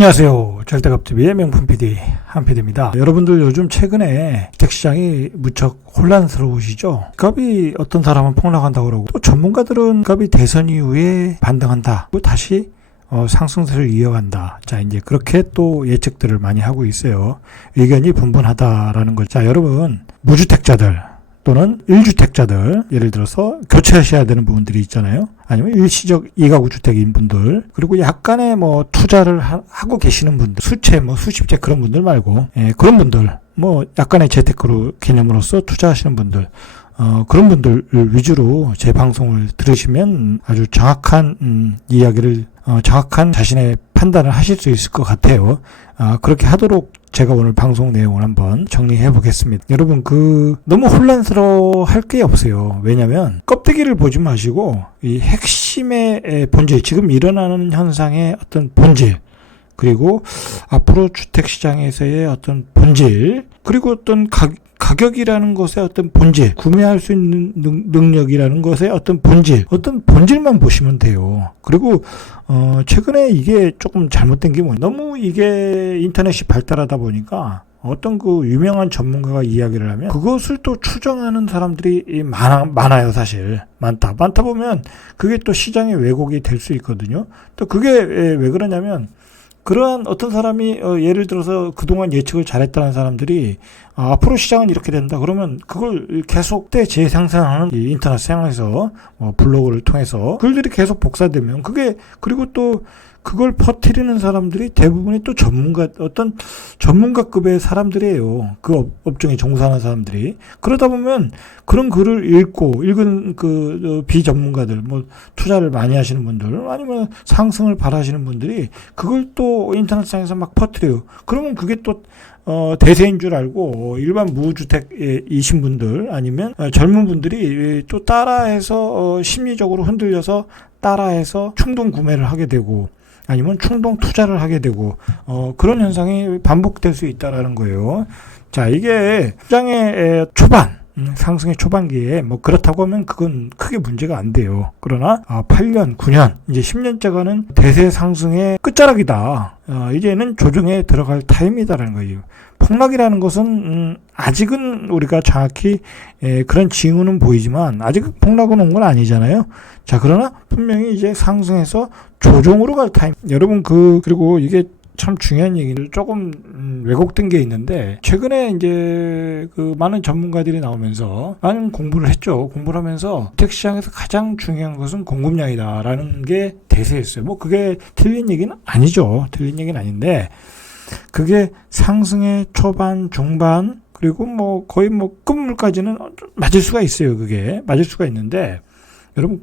안녕하세요. 절대갑TV의 명품 PD 한PD입니다. 여러분들 요즘 최근에 주택시장이 무척 혼란스러우시죠? 집값이 어떤 사람은 폭락한다고 그러고 또 전문가들은 집값이 대선 이후에 반등한다. 또 다시 상승세를 이어간다. 자, 이제 그렇게 또 예측들을 많이 하고 있어요. 의견이 분분하다라는 거죠. 자, 여러분 무주택자들 또는 1주택자들, 예를 들어서 교체하셔야 되는 부분들이 있잖아요. 아니면 일시적 2가구 주택인 분들, 그리고 약간의 투자를 하고 계시는 분들, 수채, 수십 채 그런 분들 말고, 그런 분들, 약간의 재테크로 개념으로서 투자하시는 분들, 그런 분들을 위주로 제 방송을 들으시면 아주 정확한 이야기를, 정확한 자신의 판단을 하실 수 있을 것 같아요. 그렇게 하도록 제가 오늘 방송 내용을 한번 정리해 보겠습니다. 여러분, 너무 혼란스러워 할 게 없어요. 왜냐면, 껍데기를 보지 마시고, 이 핵심의 본질, 지금 일어나는 현상의 어떤 본질, 그리고 앞으로 주택시장에서의 어떤 본질, 그리고 어떤 가격이라는 것의 어떤 본질, 구매할 수 있는 능력이라는 것의 어떤 본질만 보시면 돼요. 그리고 최근에 이게 조금 잘못된 게 너무 이게 인터넷이 발달하다 보니까 어떤 유명한 전문가가 이야기를 하면 그것을 또 추정하는 사람들이 많아요, 사실. 많다 보면 그게 또 시장의 왜곡이 될 수 있거든요. 또 그게 왜 그러냐면 그러한 어떤 사람이 예를 들어서 그동안 예측을 잘했다는 사람들이 앞으로 시장은 이렇게 된다 그러면 그걸 계속 재생산하는 인터넷 상에서 블로그를 통해서 글들이 계속 복사되면 그리고 또 그걸 퍼뜨리는 사람들이 대부분이 또 어떤 전문가급의 사람들이에요. 그 업종에 종사하는 사람들이. 그러다 보면 그런 글을 읽은 비전문가들, 투자를 많이 하시는 분들, 아니면 상승을 바라시는 분들이 그걸 또 인터넷상에서 막 퍼뜨려요. 그러면 그게 또 대세인 줄 알고 일반 무주택이신 분들 아니면 젊은 분들이 또 따라해서 심리적으로 흔들려서 따라해서 충동 구매를 하게 되고 아니면 충동 투자를 하게 되고 그런 현상이 반복될 수 있다라는 거예요. 자, 이게 시장의 초반 상승의 초반기에 그렇다고 하면 그건 크게 문제가 안 돼요. 그러나 8년, 9년, 이제 10년째 가는 대세 상승의 끝자락이다. 이제는 조정에 들어갈 타임이다라는 거예요. 폭락이라는 것은 아직은 우리가 정확히 그런 징후는 보이지만 아직 폭락은 온 건 아니잖아요. 자, 그러나 분명히 이제 상승해서 조정으로 갈 타임. 여러분 그리고 이게 참 중요한 얘기를 조금 왜곡된 게 있는데 최근에 이제 많은 전문가들이 나오면서 많은 공부를 했죠. 공부를 하면서 주택시장에서 가장 중요한 것은 공급량이다라는 게 대세였어요. 그게 틀린 얘기는 아니죠. 틀린 얘기는 아닌데 그게 상승의 초반, 중반 그리고 거의 끝물까지는 맞을 수가 있어요. 그게 맞을 수가 있는데 여러분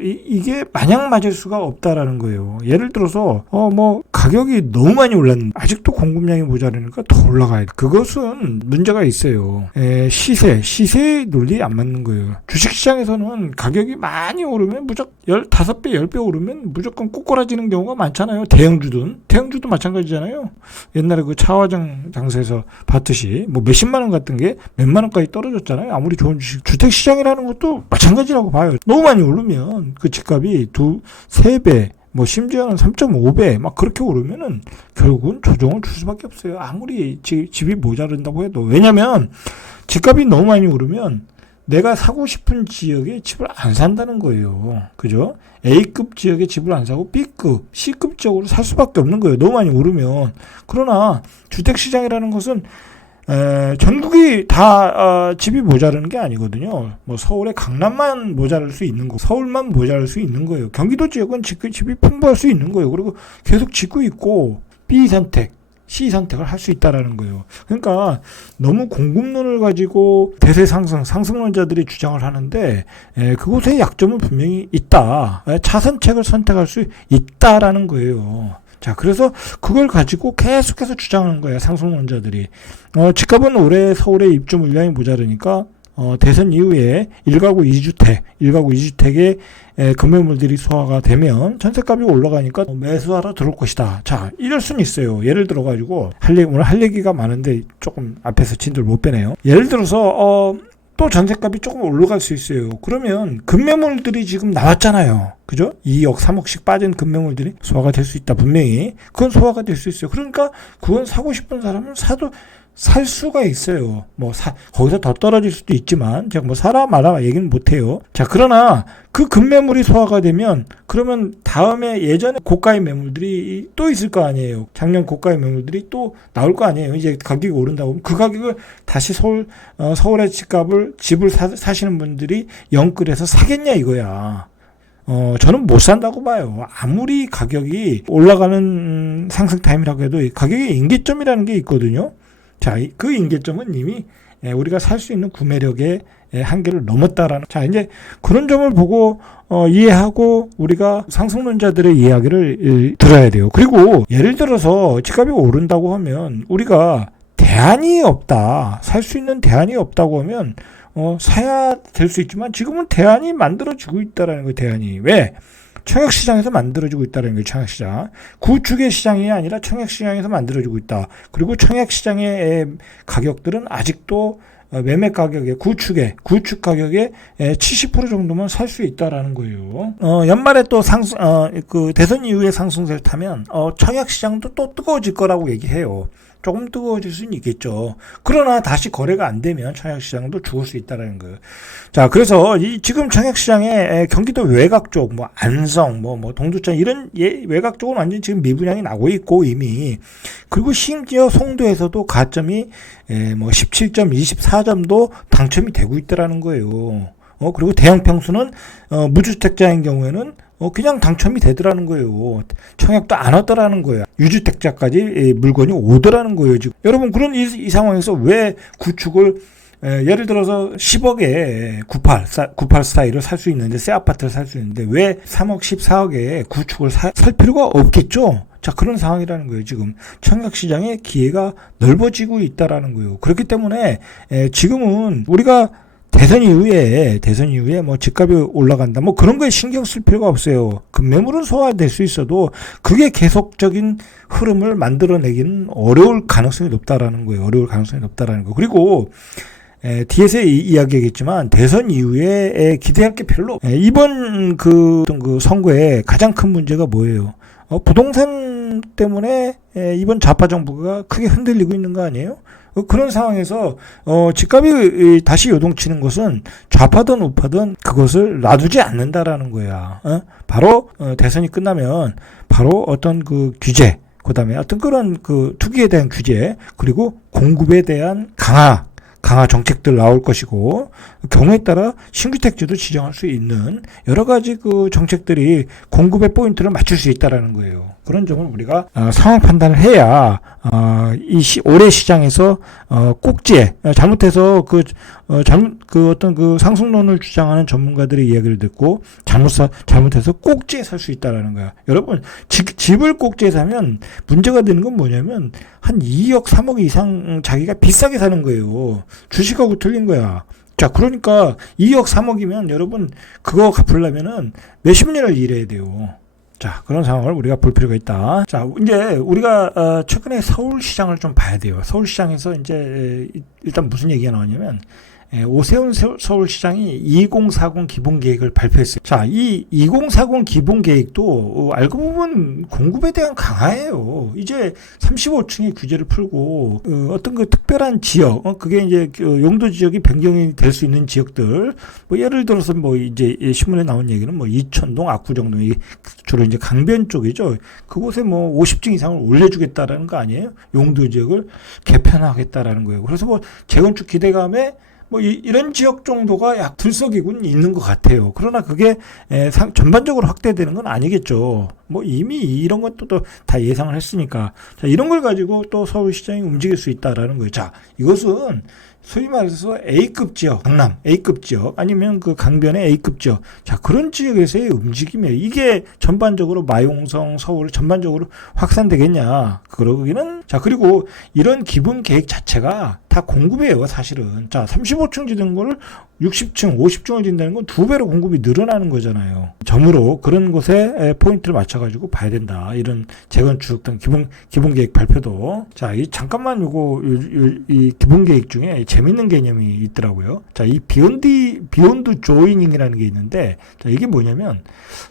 이게 마냥 맞을 수가 없다라는 거예요. 예를 들어서 가격이 너무 많이 올랐는데 아직도 공급량이 모자라니까 더 올라가야 돼. 그것은 문제가 있어요. 시세의 논리에 안 맞는 거예요. 주식시장에서는 가격이 많이 오르면 무조건 15배, 10배 오르면 무조건 꼬꾸라지는 경우가 많잖아요. 대형주도 마찬가지잖아요. 옛날에 차화장 장사에서 봤듯이 몇십만 원 같은 게 몇만 원까지 떨어졌잖아요. 아무리 좋은 주택시장이라는 것도 마찬가지라고 봐요. 너무 많이 오르면 그 집값이 3배, 심지어는 3.5배 그렇게 오르면은 결국은 조정을 줄 수밖에 없어요. 아무리 집이 모자른다고 해도. 왜냐면 집값이 너무 많이 오르면 내가 사고 싶은 지역에 집을 안 산다는 거예요. 그죠? A급 지역에 집을 안 사고 B급, C급 지역으로 살 수밖에 없는 거예요. 너무 많이 오르면. 그러나 주택시장이라는 것은 전국이 다 집이 모자라는 게 아니거든요. 서울의 강남만 모자랄 수 있는 거, 서울만 모자랄 수 있는 거예요. 경기도 지역은 집이 풍부할 수 있는 거예요. 그리고 계속 짓고 있고 B 선택, C 선택을 할 수 있다라는 거예요. 그러니까 너무 공급론을 가지고 대세 상승론자들이 주장을 하는데 그곳의 약점은 분명히 있다. 차선책을 선택할 수 있다라는 거예요. 자, 그래서 그걸 가지고 계속해서 주장하는 거예요, 상승론자들이. 집값은 올해 서울의 입주 물량이 모자르니까 대선 이후에 1가구 2주택의 금매물들이 소화가 되면 전세값이 올라가니까 매수하러 들어올 것이다. 자, 이럴 수는 있어요. 예를 들어가지고 오늘 할 얘기가 많은데 조금 앞에서 진도를 못 빼네요. 예를 들어서 또 전셋값이 조금 올라갈 수 있어요. 그러면 급매물들이 지금 나왔잖아요. 그죠? 2억, 3억씩 빠진 급매물들이 소화가 될 수 있다. 분명히. 그건 소화가 될 수 있어요. 그러니까 그건 사고 싶은 사람은 살 수가 있어요. 거기서 더 떨어질 수도 있지만, 제가 사라 마라 얘기는 못해요. 자, 그러나 그 급매물이 소화가 되면, 그러면 다음에 예전에 고가의 매물들이 또 있을 거 아니에요. 작년 고가의 매물들이 또 나올 거 아니에요. 이제 가격이 오른다고 하면 그 가격을 다시 서울의 집을 사시는 분들이 영끌해서 사겠냐 이거야. 저는 못 산다고 봐요. 아무리 가격이 올라가는 상승 타임이라고 해도 가격의 임계점이라는 게 있거든요. 자, 그 임계점은 이미 우리가 살 수 있는 구매력의 한계를 넘었다라는. 자, 이제 그런 점을 보고 이해하고 우리가 상승론자들의 이야기를 들어야 돼요. 그리고 예를 들어서 집값이 오른다고 하면 우리가 대안이 없다, 살 수 있는 대안이 없다고 하면 사야 될 수 있지만 지금은 대안이 만들어지고 있다라는 거예요. 대안이 왜? 청약시장에서 만들어지고 있다는 거예요. 청약시장. 구축의 시장이 아니라 청약시장에서 만들어지고 있다. 그리고 청약시장의 가격들은 아직도 매매 가격에 구축 가격에 70% 정도만 살 수 있다라는 거예요. 연말에 또 그 대선 이후에 상승세를 타면 청약시장도 또 뜨거워질 거라고 얘기해요. 조금 뜨거워질 수는 있겠죠. 그러나 다시 거래가 안 되면 청약시장도 죽을 수 있다는 거예요. 자, 그래서 지금 청약시장에 경기도 외곽 쪽, 안성, 동두천 이런 외곽 쪽은 완전히 지금 미분양이 나고 있고 이미. 그리고 심지어 송도에서도 가점이 17점, 24점도 당첨이 되고 있다라는 거예요. 그리고 대형 평수는 무주택자인 경우에는 그냥 당첨이 되더라는 거예요. 청약도 안 왔더라는 거예요. 유주택자까지 물건이 오더라는 거예요. 지금 여러분, 그런 이 상황에서 왜 구축을 예를 들어서 10억에 98 스타일을 살 수 있는데, 새 아파트를 살 수 있는데 왜 3억 14억에 구축을 살 필요가 없겠죠. 자, 그런 상황이라는 거예요. 지금 청약시장의 기회가 넓어지고 있다라는 거예요. 그렇기 때문에 지금은 우리가 대선 이후에 집값이 올라간다 그런 거에 신경 쓸 필요가 없어요. 급매물은 소화될 수 있어도 그게 계속적인 흐름을 만들어내기는 어려울 가능성이 높다라는 거예요. 그리고 뒤에서 이야기하겠지만 대선 이후에 기대할 게 별로. 이번 그 선거에 가장 큰 문제가 뭐예요? 부동산 때문에 이번 좌파 정부가 크게 흔들리고 있는 거 아니에요? 그런 상황에서 집값이 다시 요동치는 것은 좌파든 우파든 그것을 놔두지 않는다라는 거야. 바로 대선이 끝나면 바로 어떤 그 규제, 그다음에 어떤 그런 그 투기에 대한 규제, 그리고 공급에 대한 강화 정책들 나올 것이고, 경우에 따라 신규택지도 지정할 수 있는 여러 가지 그 정책들이 공급의 포인트를 맞출 수 있다라는 거예요. 그런 점을 우리가 상황 판단을 해야 올해 시장에서 꼭지에 잘못해서 어떤 그 상승론을 주장하는 전문가들의 이야기를 듣고 잘못해서 꼭지에 살 수 있다라는 거야. 여러분, 집을 꼭지에 사면 문제가 되는 건 뭐냐면 한 2억 3억 이상 자기가 비싸게 사는 거예요. 주식하고 틀린 거야. 자, 그러니까 2억 3억이면 여러분 그거 갚으려면은 몇십 년을 일해야 돼요. 자, 그런 상황을 우리가 볼 필요가 있다. 자, 이제 우리가 최근에 서울시장을 좀 봐야 돼요. 서울시장에서 이제 일단 무슨 얘기가 나왔냐면 오세훈 서울시장이 2040 기본계획을 발표했어요. 자, 이 2040 기본계획도 알고 보면 공급에 대한 강화예요. 이제 35층의 규제를 풀고 어떤 그 특별한 지역, 그게 이제 용도 지역이 변경이 될 수 있는 지역들, 예를 들어서 이제 신문에 나온 얘기는 이천동, 압구정동, 주로 이제 강변 쪽이죠. 그곳에 50층 이상을 올려주겠다라는 거 아니에요? 용도 지역을 개편하겠다라는 거예요. 그래서 재건축 기대감에 이런 지역 정도가 약 들썩이군 있는 것 같아요. 그러나 그게 전반적으로 확대되는 건 아니겠죠. 이미 이런 것도 다 예상을 했으니까. 자, 이런 걸 가지고 또 서울시장이 움직일 수 있다라는 거예요. 자, 이것은 소위 말해서 A급 지역, 강남 A급 지역, 아니면 그 강변의 A급 지역. 자, 그런 지역에서의 움직임이에요. 이게 전반적으로 마용성, 서울 전반적으로 확산되겠냐. 그러기는. 자, 그리고 이런 기본 계획 자체가 다 공급이에요, 사실은. 자, 35층 짓는 거를 60층, 50층을 짓는다는 건 2배로 공급이 늘어나는 거잖아요. 점으로 그런 곳에 포인트를 맞춰가지고 봐야 된다. 이런 재건축 등 기본 계획 발표도. 자, 잠깐만 이 기본 계획 중에 재밌는 개념이 있더라고요. 자, 이 비욘드 조이닝이라는 게 있는데, 자, 이게 뭐냐면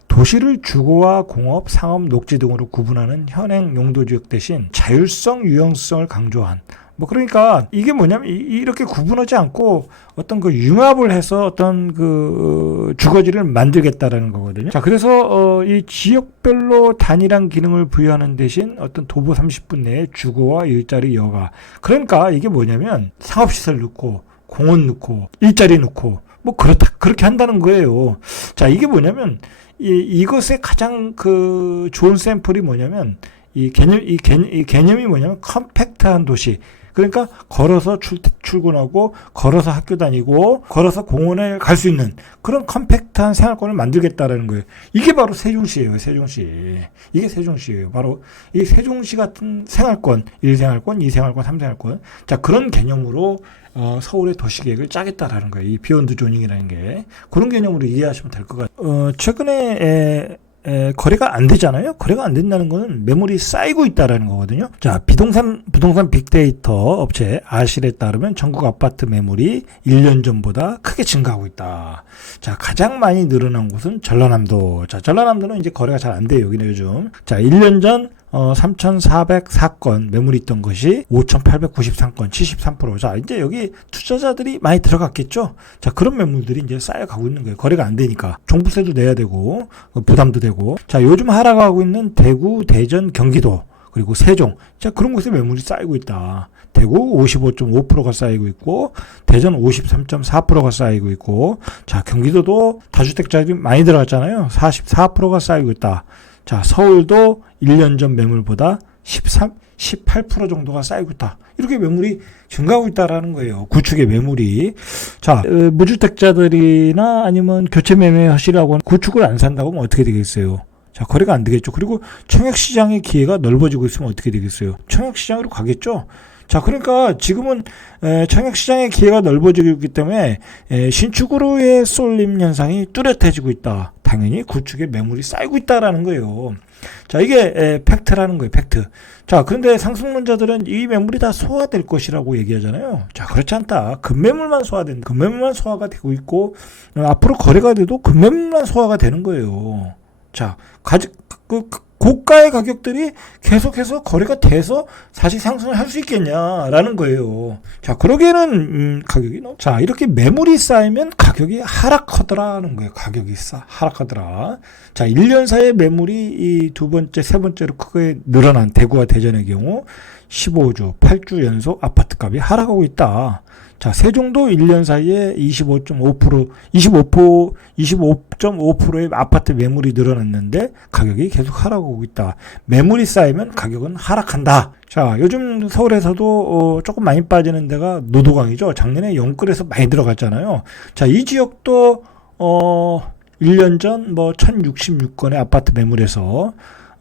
도시를 주거와 공업, 상업, 녹지 등으로 구분하는 현행 용도 지역 대신 자율성, 유형성을 강조한, 뭐 그러니까 이게 뭐냐면 이렇게 구분하지 않고 어떤 그 융합을 해서 어떤 그 주거지를 만들겠다라는 거거든요. 자, 그래서 이 지역별로 단일한 기능을 부여하는 대신 어떤 도보 30분 내에 주거와 일자리 여가. 그러니까 이게 뭐냐면 상업시설 넣고 공원 넣고 일자리 넣고 뭐 그렇게 한다는 거예요. 자, 이게 뭐냐면 이것의 가장 그 좋은 샘플이 뭐냐면 이 개념이 뭐냐면 컴팩트한 도시. 그러니까 걸어서 출근하고 걸어서 학교 다니고 걸어서 공원에 갈 수 있는 그런 컴팩트한 생활권을 만들겠다라는 거예요. 이게 바로 세종시예요. 세종시. 이게 세종시예요. 바로 이 세종시 같은 생활권, 1생활권, 2생활권, 3생활권. 자, 그런 개념으로 서울의 도시계획을 짜겠다라는 거예요. 이 비욘드 조닝이라는 게. 그런 개념으로 이해하시면 될 것 같아요. 최근에 거래가 안 되잖아요. 거래가 안 된다는 거는 매물이 쌓이고 있다라는 거거든요. 자, 부동산 빅데이터 업체 아실에 따르면 전국 아파트 매물이 1년 전보다 크게 증가하고 있다. 자, 가장 많이 늘어난 곳은 전라남도. 자, 전라남도는 이제 거래가 잘 안 돼요, 여기는 요즘. 자, 1년 전 3,404건 매물이 있던 것이 5,893건, 73%. 자, 이제 여기 투자자들이 많이 들어갔겠죠? 자, 그런 매물들이 이제 쌓여가고 있는 거예요. 거래가 안 되니까. 종부세도 내야 되고, 부담도 되고. 자, 요즘 하락하고 있는 대구, 대전, 경기도, 그리고 세종. 자, 그런 곳에 매물이 쌓이고 있다. 대구 55.5%가 쌓이고 있고, 대전 53.4%가 쌓이고 있고, 자, 경기도도 다주택자들이 많이 들어갔잖아요. 44%가 쌓이고 있다. 자, 서울도 1년 전 매물보다 18% 정도가 쌓이고 있다. 이렇게 매물이 증가하고 있다라는 거예요. 구축의 매물이. 자, 무주택자들이나 아니면 교체 매매 하시라고 하는 구축을 안 산다고 하면 어떻게 되겠어요? 자, 거래가 안 되겠죠. 그리고 청약시장의 기회가 넓어지고 있으면 어떻게 되겠어요? 청약시장으로 가겠죠. 자, 그러니까 지금은 청약시장의 기회가 넓어지고 있기 때문에 신축으로의 쏠림 현상이 뚜렷해지고 있다. 당연히 구축의 매물이 쌓이고 있다라는 거예요. 자, 이게 팩트라는 거예요. 팩트. 자, 그런데 상승론자들은 이 매물이 다 소화될 것이라고 얘기하잖아요. 자, 그렇지 않다. 급매물만 소화된다. 급매물만 소화가 되고 있고 앞으로 거래가 돼도 급매물만 소화가 되는 거예요. 자, 고가의 가격들이 계속해서 거래가 돼서 다시 상승을 할 수 있겠냐라는 거예요. 자, 그러기에는 가격이 자, 이렇게 매물이 쌓이면 가격이 하락하더라는 거예요. 가격이 하락하더라. 자, 1년 사이에 매물이 이 두 번째, 세 번째로 크게 늘어난 대구와 대전의 경우 15주, 8주 연속 아파트값이 하락하고 있다. 자, 세종도 1년 사이에 25.5%의 아파트 매물이 늘어났는데 가격이 계속 하락하고 있다. 매물이 쌓이면 가격은 하락한다. 자, 요즘 서울에서도 조금 많이 빠지는 데가 노도강이죠. 작년에 영끌에서 많이 들어갔잖아요. 자, 이 지역도 1년 전 1066건의 아파트 매물에서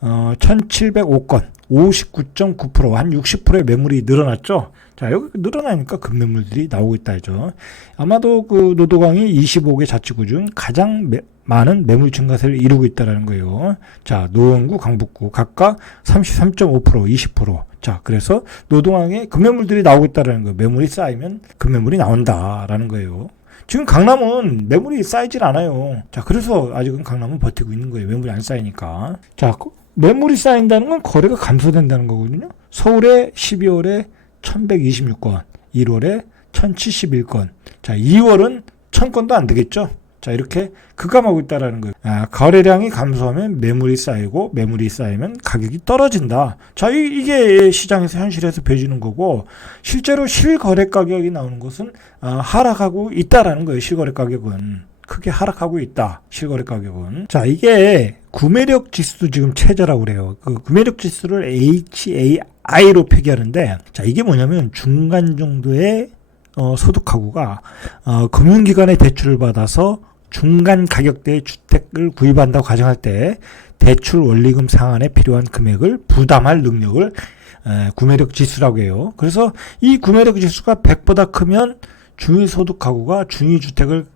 1705건, 59.9%, 한 60%의 매물이 늘어났죠. 자, 여기 늘어나니까 급매물들이 나오고 있다죠. 아마도 그 노도강이 25개 자치구 중 가장 많은 매물 증가세를 이루고 있다는 거예요. 자, 노원구, 강북구 각각 33.5%, 20%. 자, 그래서 노도강에 급매물들이 나오고 있다는 거예요. 매물이 쌓이면 급매물이 나온다라는 거예요. 지금 강남은 매물이 쌓이질 않아요. 자, 그래서 아직은 강남은 버티고 있는 거예요. 매물이 안 쌓이니까. 자, 매물이 쌓인다는 건 거래가 감소된다는 거거든요. 서울에 12월에 1126건, 1월에 1071건, 자, 2월은 1000건도 안 되겠죠? 자, 이렇게 급감하고 있다라는 거예요. 거래량이 감소하면 매물이 쌓이고, 매물이 쌓이면 가격이 떨어진다. 자, 이게 시장에서 현실에서 배지는 거고, 실제로 실거래 가격이 나오는 것은 하락하고 있다라는 거예요. 실거래 가격은. 크게 하락하고 있다. 실거래 가격은. 자, 이게 구매력 지수도 지금 최저라고 그래요. 그 구매력 지수를 HAI로 표기하는데, 자, 이게 뭐냐면 중간 정도의 소득가구가 금융기관의 대출을 받아서 중간 가격대의 주택을 구입한다고 가정할 때 대출 원리금 상환에 필요한 금액을 부담할 능력을 구매력 지수라고 해요. 그래서 이 구매력 지수가 100보다 크면 중위소득 가구가 중위주택을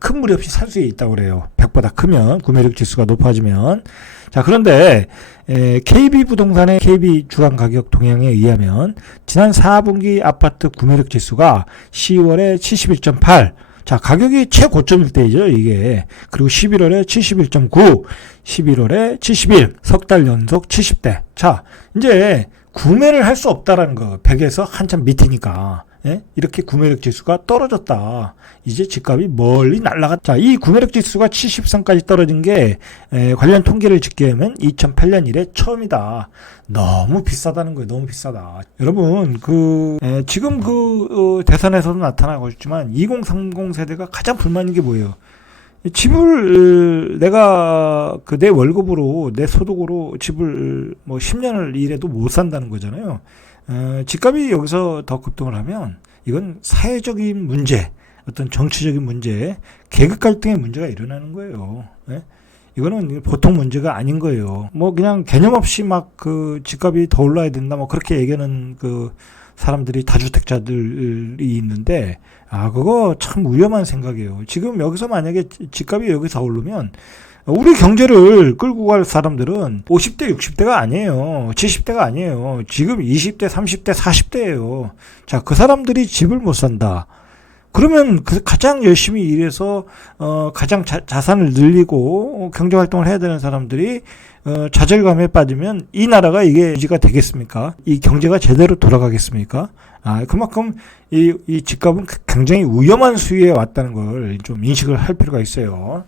큰 무리 없이 살 수 있다고 그래요. 100보다 크면, 구매력 지수가 높아지면. 자, 그런데 KB부동산의 KB 주간 가격 동향에 의하면 지난 4분기 아파트 구매력 지수가 10월에 71.8, 자, 가격이 최고점일 때이죠, 이게. 그리고 11월에 71.9, 11월에 71, 석 달 연속 70대. 자, 이제 구매를 할 수 없다라는 거. 100에서 한참 밑이니까. 예? 이렇게 구매력 지수가 떨어졌다. 이제 집값이 멀리 날아갔다. 자, 이 구매력 지수가 70선까지 떨어진 게 관련 통계를 짓게 하면 2008년 이래 처음이다. 너무 비싸다는 거예요. 너무 비싸다. 여러분, 지금 대선에서도 나타나고 있지만 2030 세대가 가장 불만인 게 뭐예요? 집을 내가 내 월급으로, 내 소득으로 집을 뭐 10년을 일해도 못 산다는 거잖아요. 집값이 여기서 더 급등을 하면 이건 사회적인 문제, 어떤 정치적인 문제, 계급 갈등의 문제가 일어나는 거예요. 예? 이거는 보통 문제가 아닌 거예요. 뭐 그냥 개념 없이 막 집값이 더 올라야 된다, 뭐 그렇게 얘기하는 사람들이, 다주택자들이 있는데, 그거 참 위험한 생각이에요. 지금 여기서 만약에 집값이 여기서 오르면 우리 경제를 끌고 갈 사람들은 50대, 60대가 아니에요. 70대가 아니에요. 지금 20대, 30대, 40대예요. 자, 그 사람들이 집을 못 산다. 그러면 가장 열심히 일해서 가장 자산을 늘리고 경제 활동을 해야 되는 사람들이 좌절감에 빠지면 이 나라가 이게 유지가 되겠습니까? 이 경제가 제대로 돌아가겠습니까? 그만큼 이 집값은 굉장히 위험한 수위에 왔다는 걸 좀 인식을 할 필요가 있어요.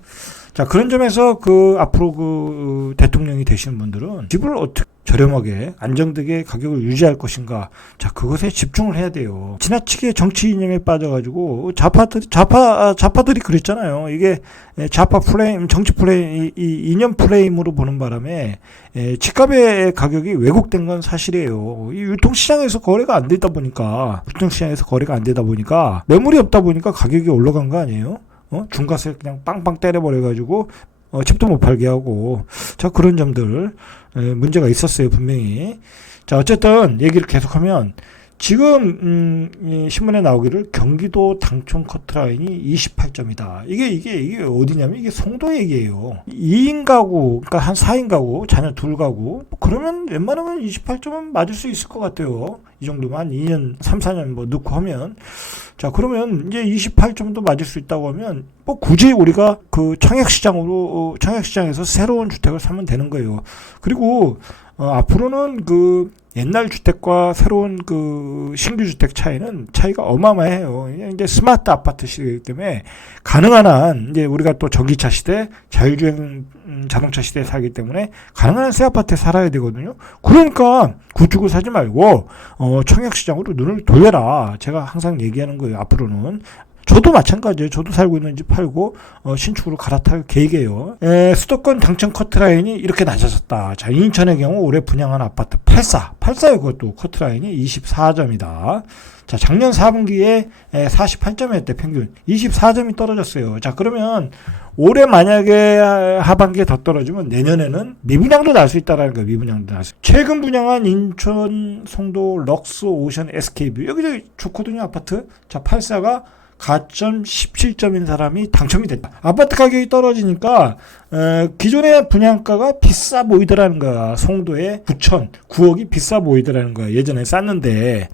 자, 그런 점에서 앞으로 대통령이 되시는 분들은 집을 어떻게 저렴하게 안정되게 가격을 유지할 것인가, 자, 그것에 집중을 해야 돼요. 지나치게 정치 이념에 빠져가지고 좌파들이 그랬잖아요. 이게 좌파 프레임, 정치 프레임, 이 이념 프레임으로 보는 바람에 집값의 가격이 왜곡된 건 사실이에요. 이 유통시장에서 거래가 안 되다 보니까, 매물이 없다 보니까 가격이 올라간 거 아니에요? 중과세 그냥 빵빵 때려버려가지고 집도 못 팔게 하고, 자, 그런 점들 문제가 있었어요, 분명히. 자, 어쨌든 얘기를 계속하면 지금 신문에 나오기를 경기도 당촌 커트라인이 28점이다. 이게 어디냐면 이게 송도 얘기예요. 2인 가구, 그러니까 한 4인 가구, 자녀 2 가구, 그러면 웬만하면 28점은 맞을 수 있을 것 같아요. 이 정도만 2년, 3, 4년 뭐 넣고 하면. 자, 그러면 이제 28점도 맞을 수 있다고 하면 뭐 굳이 우리가 청약시장에서 새로운 주택을 사면 되는 거예요. 그리고 앞으로는 옛날 주택과 새로운 신규 주택 차이가 어마어마해요. 이제 스마트 아파트 시대이기 때문에 가능한 한, 이제 우리가 또 전기차 시대, 자율주행 자동차 시대에 살기 때문에 가능한 한 새 아파트에 살아야 되거든요. 그러니까 구축을 사지 말고 청약시장으로 눈을 돌려라. 제가 항상 얘기하는 거예요. 앞으로는. 저도 마찬가지예요. 저도 살고 있는 집 팔고 신축으로 갈아탈 계획이에요. 수도권 당첨 커트라인이 이렇게 낮아졌다. 자, 인천의 경우 올해 분양한 아파트 84예요. 그것도 커트라인이 24점이다. 자, 작년 4분기에 48점이었대, 평균. 24점이 떨어졌어요. 자, 그러면 올해 만약에 하반기에 더 떨어지면 내년에는 미분양도 날 수 있다라는 거예요. 미분양도 날 수. 최근 분양한 인천, 송도, 럭스, 오션, SK뷰. 여기도 좋거든요, 아파트. 자, 84가 가점 17점인 사람이 당첨이 됐다. 아파트 가격이 떨어지니까 기존의 분양가가 비싸 보이더라는 거야. 송도에 9억이 비싸 보이더라는 거야. 예전에 쌌는데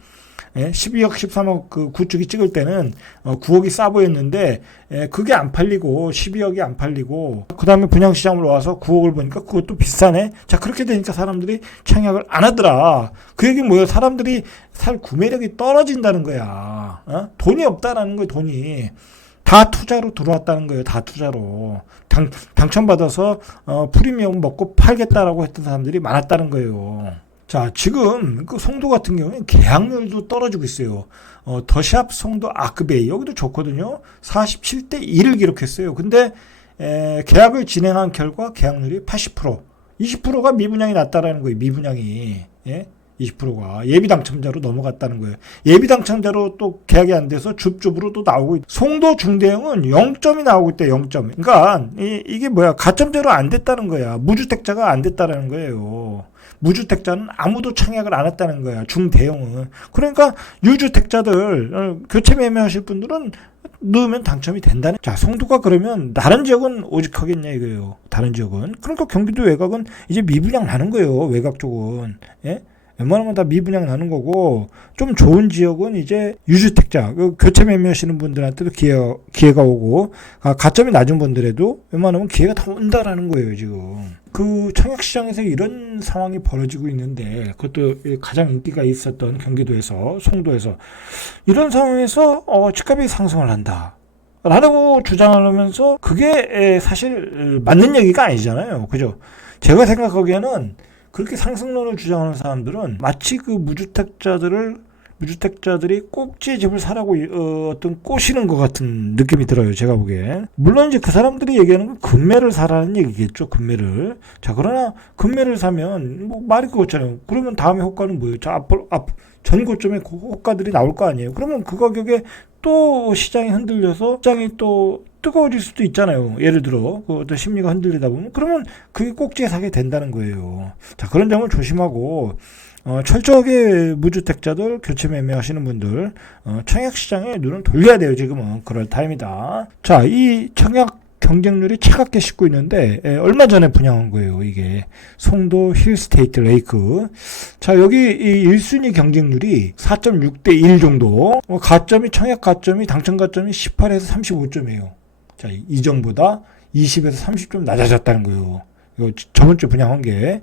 12억, 13억 구축이 찍을 때는 9억이 싸 보였는데 그게 안 팔리고 12억이 안 팔리고 그 다음에 분양시장으로 와서 9억을 보니까 그것도 비싸네. 자, 그렇게 되니까 사람들이 청약을 안 하더라. 그 얘기는 뭐예요? 사람들이 살 구매력이 떨어진다는 거야. 돈이 없다라는 거예요. 돈이 다 투자로 들어왔다는 거예요. 다 투자로 당첨받아서 프리미엄 먹고 팔겠다라고 했던 사람들이 많았다는 거예요. 자, 지금 송도 같은 경우는 계약률도 떨어지고 있어요. 더샵 송도 아크베이 여기도 좋거든요. 47대 1을 기록했어요. 근데 계약을 진행한 결과 계약률이 80%, 20%가 미분양이 났다라는 거예요. 미분양이. 20%가 예비 당첨자로 넘어갔다는 거예요. 예비 당첨자로 또 계약이 안 돼서 줍줍으로 또 나오고 있다. 송도 중대형은 0점이 나오고 있대. 0점. 그러니까 이게 뭐야? 가점제로 안 됐다는 거야. 무주택자가 안 됐다라는 거예요. 무주택자는 아무도 청약을 안 했다는 거야. 중대형은. 그러니까 유주택자들 교체 매매하실 분들은 넣으면 당첨이 된다는. 자, 송도가 그러면 다른 지역은 오직 하겠냐 이거예요. 다른 지역은. 그러니까 경기도 외곽은 이제 미분양 나는 거예요. 외곽 쪽은. 예? 웬만하면 다 미분양 나는 거고, 좀 좋은 지역은 이제 유주택자, 교체 매매하시는 분들한테도 기회가 오고, 가점이 낮은 분들에도 웬만하면 기회가 다 온다라는 거예요, 지금. 그 청약시장에서 이런 상황이 벌어지고 있는데, 그것도 가장 인기가 있었던 경기도에서, 송도에서, 이런 상황에서, 집값이 상승을 한다. 라고 주장을 하면서, 그게 사실 맞는 얘기가 아니잖아요. 그죠? 제가 생각하기에는, 그렇게 상승론을 주장하는 사람들은 마치 그 무주택자들이 꼭지의 집을 사라고 어떤 꼬시는 것 같은 느낌이 들어요. 제가 보기엔. 물론 이제 그 사람들이 얘기하는 건 금매를 사라는 얘기겠죠. 금매를. 자, 그러나 금매를 사면 뭐 말이 그거잖아요. 그러면 다음에 호가는 뭐예요? 자, 전 고점에 호가들이 나올 거 아니에요. 그러면 그 가격에 또 시장이 흔들려서 시장이 또 뜨거워질 수도 있잖아요. 예를 들어 그 어떤 심리가 흔들리다 보면 그러면 그게 꼭지에 사게 된다는 거예요. 자, 그런 점을 조심하고 철저하게 무주택자들 교체 매매하시는 분들 청약 시장에 눈을 돌려야 돼요. 지금은 그럴 타임이다. 자, 이 청약 경쟁률이 차갑게 식고 있는데 얼마 전에 분양한 거예요. 이게 송도 힐스테이트 레이크. 자, 여기 이 1순위 경쟁률이 4.6대 1 정도. 청약 가점이 당첨 가점이 18에서 35점이에요. 자, 이전보다 20에서 30점 낮아졌다는 거예요. 이거 저번 주 분양한 게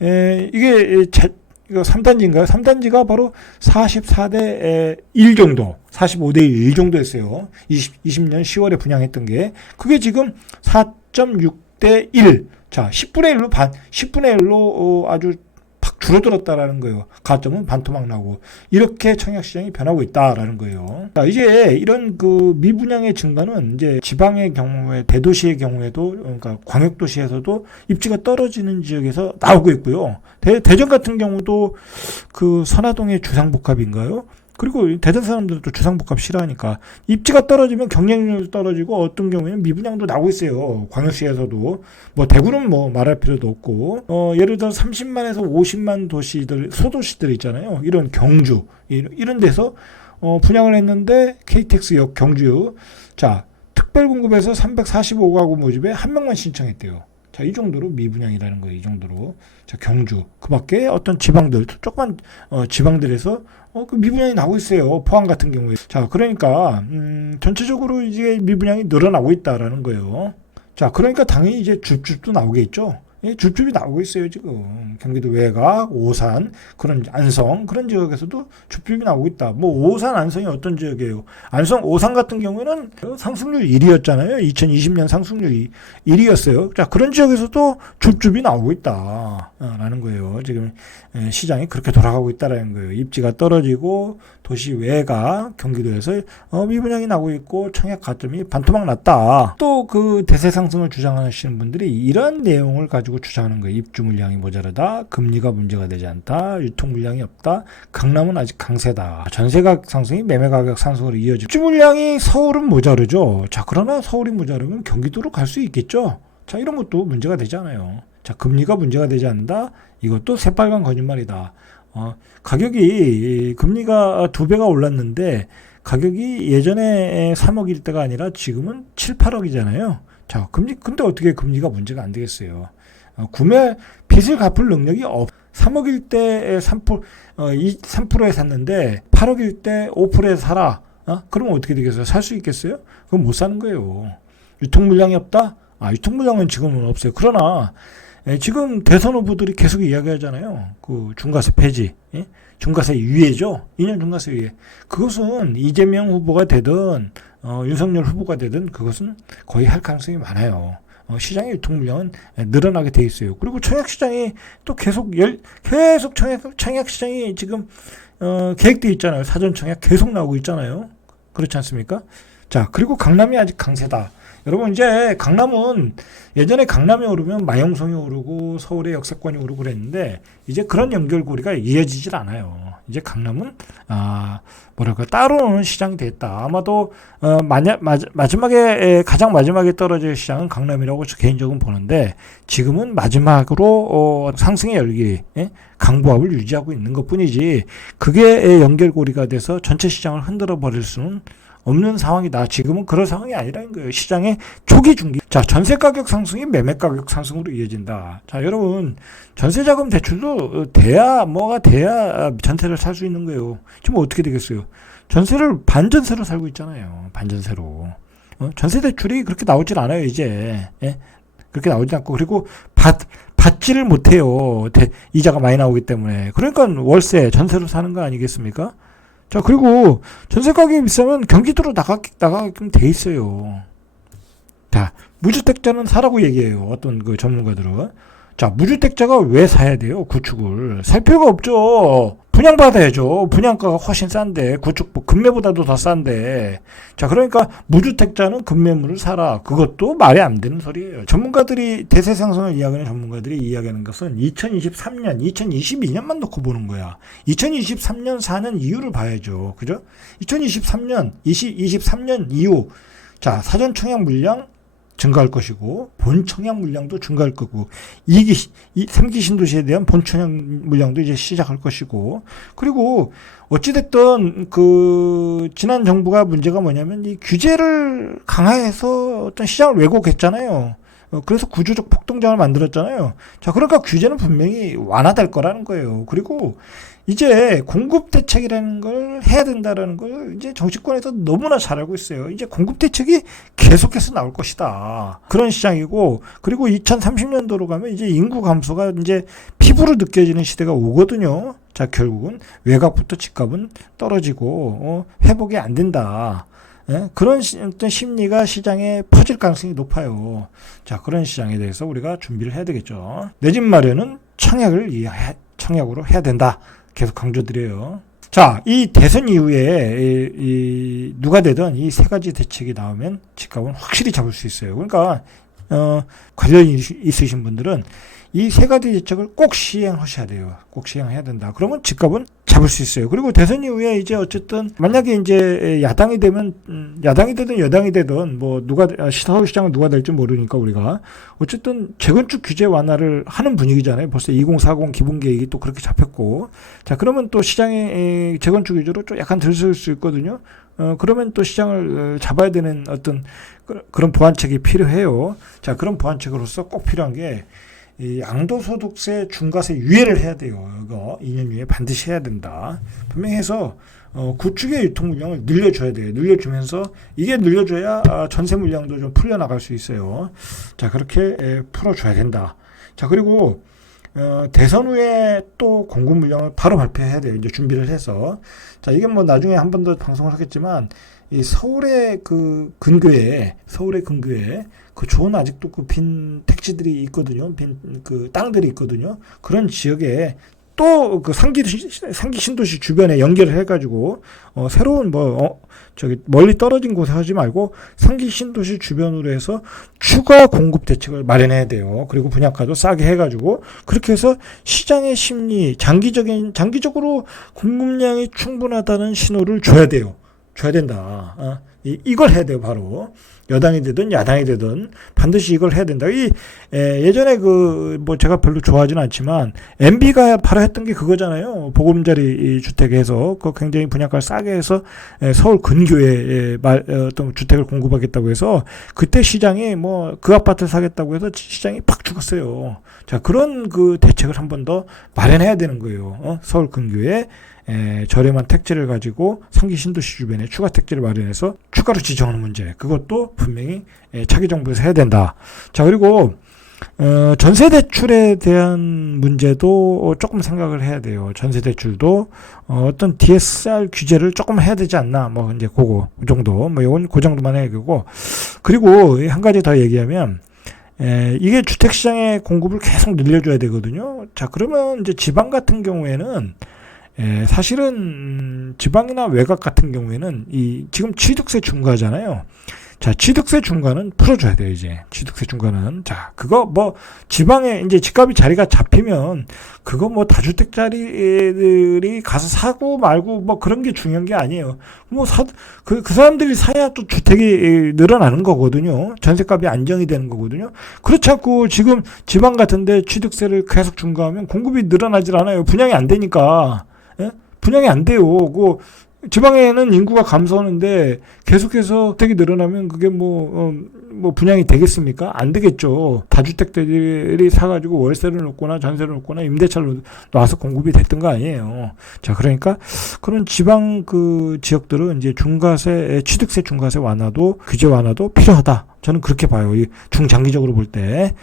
이거 3단지인가요? 3단지가 바로 44대 1 정도, 45대 1 정도 했어요. 20년 10월에 분양했던 게. 그게 지금 4.6대 1. 자, 10분의 1로 아주 팍 줄어들었다라는 거예요. 가점은 반토막 나고. 이렇게 청약시장이 변하고 있다라는 거예요. 자, 이제 이런 그 미분양의 증가는 이제 지방의 경우에, 대도시의 경우에도, 그러니까 광역도시에서도 입지가 떨어지는 지역에서 나오고 있고요. 대전 같은 경우도 그 선화동의 주상복합인가요? 그리고 대전 사람들도 주상복합 싫어하니까 입지가 떨어지면 경쟁률도 떨어지고 어떤 경우에는 미분양도 나오고 있어요. 광역시에서도. 뭐 대구는 뭐 말할 필요도 없고 예를 들어 30만에서 50만 도시들, 소도시들 있잖아요. 이런 경주 이런 데서 분양을 했는데 KTX역 경주, 자, 특별공급에서 345가구 모집에 한 명만 신청했대요. 자, 이 정도로 미분양이라는 거예요. 이 정도로. 자, 경주. 그 밖에 어떤 지방들, 조그만 지방들에서 그 미분양이 나오고 있어요. 포항 같은 경우에. 자, 그러니까 전체적으로 이제 미분양이 늘어나고 있다라는 거예요. 자, 그러니까 당연히 이제 줍줍도 나오겠죠. 예, 줍줍이 나오고 있어요. 지금 경기도 외곽, 오산, 그런 안성 그런 지역에서도 줍줍이 나오고 있다. 뭐 오산, 안성이 어떤 지역이에요? 안성, 오산 같은 경우에는 상승률 1위였잖아요. 2020년 상승률 1위였어요. 자, 그런 지역에서도 줍줍이 나오고 있다라는 거예요. 지금 시장이 그렇게 돌아가고 있다라는 거예요. 입지가 떨어지고 도시 외곽 경기도에서 미분양이 나오고 있고 청약 가점이 반토막 났다. 또 그 대세 상승을 주장하시는 분들이 이런 내용을 가지고 주장하는 거예요. 입주 물량이 모자라다, 금리가 문제가 되지 않다, 유통 물량이 없다, 강남은 아직 강세다, 전세가 상승이 매매 가격 상승으로 이어지고. 입주 물량이 서울은 모자르죠. 자, 그러나 서울이 모자르면 경기도로 갈 수 있겠죠. 자, 이런 것도 문제가 되지 않아요. 자, 금리가 문제가 되지 않는다, 이것도 새빨간 거짓말이다. 가격이 금리가 2배가 올랐는데 가격이 예전에 3억일 때가 아니라 지금은 7, 8억이잖아요. 자, 근데 어떻게 금리가 문제가 안 되겠어요? 구매 빚을 갚을 능력이 3억일 때 3%에 샀는데 8억일 때 5%에 사라. 그러면 어떻게 되겠어요? 살 수 있겠어요? 그건 못 사는 거예요. 유통 물량이 없다? 유통 물량은 지금은 없어요. 그러나 지금 대선 후보들이 계속 이야기하잖아요. 그 중과세 폐지, 중과세 유예죠. 2년 중과세 유예. 그것은 이재명 후보가 되든 윤석열 후보가 되든 그것은 거의 할 가능성이 많아요. 시장의 유통 물량은 늘어나게 돼 있어요. 그리고 청약 시장이 또 계속 청약 시장이 지금 계획되어 있잖아요. 사전 청약 계속 나오고 있잖아요. 그렇지 않습니까? 자, 그리고 강남이 아직 강세다. 여러분, 이제 강남은 예전에 강남이 오르면 마영성이 오르고 서울의 역세권이 오르고 그랬는데 이제 그런 연결고리가 이어지질 않아요. 이제 강남은 뭐랄까 따로는 시장이 됐다. 아마도 마지막에 가장 마지막에 떨어질 시장은 강남이라고 개인적으로 보는데 지금은 마지막으로 상승의 열기, 강보합을 유지하고 있는 것뿐이지 그게 연결고리가 돼서 전체 시장을 흔들어 버릴 수는 없는 상황이다. 지금은 그런 상황이 아니라는 거예요. 시장의 초기 중기. 자, 전세 가격 상승이 매매 가격 상승으로 이어진다. 자, 여러분, 전세자금 대출도 뭐가 돼야 전세를 살 수 있는 거예요. 지금 어떻게 되겠어요? 전세를 반전세로 살고 있잖아요. 반전세로. 전세 대출이 그렇게 나오질 않아요, 이제. 그렇게 나오지 않고, 그리고 받지를 못해요. 이자가 많이 나오기 때문에. 그러니까 월세, 전세로 사는 거 아니겠습니까? 자, 그리고 전세 가격이 비싸면 경기도로 나가게끔 돼 있어요. 자, 무주택자는 사라고 얘기해요. 어떤 그 전문가들은. 자, 무주택자가 왜 사야 돼요? 구축을. 살 필요가 없죠. 분양받아야죠. 분양가가 훨씬 싼데, 금매보다도 더 싼데. 자, 그러니까 무주택자는 금매물을 사라. 그것도 말이 안 되는 소리예요. 대세상승을 이야기하는 전문가들이 이야기하는 것은 2023년, 2022년만 놓고 보는 거야. 2023년, 4년 이후를 봐야죠. 그죠? 2023년, 23년 이후. 자, 사전 청약 물량 증가할 것이고 본 청약 물량도 증가할 거고 3기 신도시에 대한 본 청약 물량도 이제 시작할 것이고 그리고 어찌됐든 지난 정부가 문제가 뭐냐면 이 규제를 강화해서 어떤 시장을 왜곡했잖아요. 그래서 구조적 폭동장을 만들었잖아요. 자, 그러니까 규제는 분명히 완화될 거라는 거예요. 그리고 이제 공급 대책이라는 걸 해야 된다라는 걸 이제 정치권에서 너무나 잘 알고 있어요. 이제 공급 대책이 계속해서 나올 것이다. 그런 시장이고, 그리고 2030년도로 가면 이제 인구 감소가 이제 피부로 느껴지는 시대가 오거든요. 자, 결국은 외곽부터 집값은 떨어지고, 회복이 안 된다. 그런 어떤 심리가 시장에 퍼질 가능성이 높아요. 자, 그런 시장에 대해서 우리가 준비를 해야 되겠죠. 내 집 마련은 청약으로 해야 된다. 계속 강조드려요. 자, 이 대선 이후에 누가 되든 이 세 가지 대책이 나오면 집값은 확실히 잡을 수 있어요. 그러니까 관련이 있으신 분들은 이 세 가지 대책을 꼭 시행하셔야 돼요. 꼭 시행해야 된다. 그러면 집값은 잡을 수 있어요. 그리고 대선 이후에 이제 어쨌든 만약에 이제 야당이 되든 여당이 되든 뭐 서울시장은 누가 될지 모르니까 우리가 어쨌든 재건축 규제 완화를 하는 분위기잖아요. 벌써 2040 기본계획이 또 그렇게 잡혔고, 자, 그러면 또 시장의 재건축 위주로 좀 약간 들쓸 수 있거든요. 그러면 또 시장을 잡아야 되는 어떤 그런 보완책이 필요해요. 자, 그런 보완책으로서 꼭 필요한 게 이 양도소득세 중과세 유예를 해야 돼요. 이거 2년 유예 반드시 해야 된다. 분명히 해서 구축의 유통 물량을 늘려줘야 돼요. 늘려주면서 이게 늘려줘야 전세 물량도 좀 풀려나갈 수 있어요. 자, 그렇게 풀어줘야 된다. 자, 그리고 대선 후에 또 공급 물량을 바로 발표해야 돼요. 이제 준비를 해서. 자, 이게 뭐 나중에 한 번 더 방송을 하겠지만 이 서울의 근교에 그 좋은 아직도 빈 택지들이 있거든요. 빈 땅들이 있거든요. 그런 지역에 또 상기 신도시 주변에 연결을 해가지고 새로운 멀리 떨어진 곳에 하지 말고 상기 신도시 주변으로 해서 추가 공급 대책을 마련해야 돼요. 그리고 분양가도 싸게 해가지고 그렇게 해서 시장의 심리 장기적으로 공급량이 충분하다는 신호를 줘야 된다. 이걸 해야 돼요. 바로 여당이 되든 야당이 되든 반드시 이걸 해야 된다. 예전에 제가 별로 좋아하지는 않지만 MB가 바로 했던 게 그거잖아요. 보금자리 주택에서 굉장히 분양가를 싸게 해서 서울 근교에 어떤 주택을 공급하겠다고 해서 그때 시장이 그 아파트 사겠다고 해서 시장이 팍 죽었어요. 자, 그런 대책을 한 번 더 마련해야 되는 거예요. 서울 근교에 저렴한 택지를 가지고 상기 신도시 주변에 추가 택지를 마련해서 추가로 지정하는 문제, 그것도 분명히 차기 정부에서 해야 된다. 자, 그리고 전세 대출에 대한 문제도 조금 생각을 해야 돼요. 전세 대출도 어떤 DSR 규제를 조금 해야 되지 않나. 이제 그 정도, 이건 그 정도만 해야 되고, 그리고 한 가지 더 얘기하면 이게 주택시장의 공급을 계속 늘려줘야 되거든요. 자, 그러면 이제 지방 같은 경우에는 사실은 지방이나 외곽 같은 경우에는 지금 취득세 중과잖아요. 자, 취득세 중과는 풀어줘야 돼요, 이제. 취득세 중과는. 자, 그거 뭐, 지방에 이제 집값이 자리가 잡히면, 그거 뭐 다주택자리들이 가서 사고 말고 뭐 그런 게 중요한 게 아니에요. 뭐 그 사람들이 사야 또 주택이 늘어나는 거거든요. 전세값이 안정이 되는 거거든요. 그렇지 않고 지금 지방 같은데 취득세를 계속 중과하면 공급이 늘어나질 않아요. 분양이 안 되니까. 예? 분양이 안 돼요. 지방에는 인구가 감소하는데 계속해서 주택이 늘어나면 그게 뭐 분양이 되겠습니까? 안 되겠죠. 다주택들이 사가지고 월세를 놓거나 전세를 놓거나 임대차를 놔서 공급이 됐던 거 아니에요. 자, 그러니까 그런 지방 그 지역들은 이제 중과세, 취득세 중과세 완화도, 규제 완화도 필요하다. 저는 그렇게 봐요. 중장기적으로 볼 때.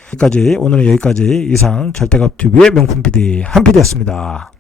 오늘은 여기까지 이상 절대값TV의 명품 PD 한 PD였습니다.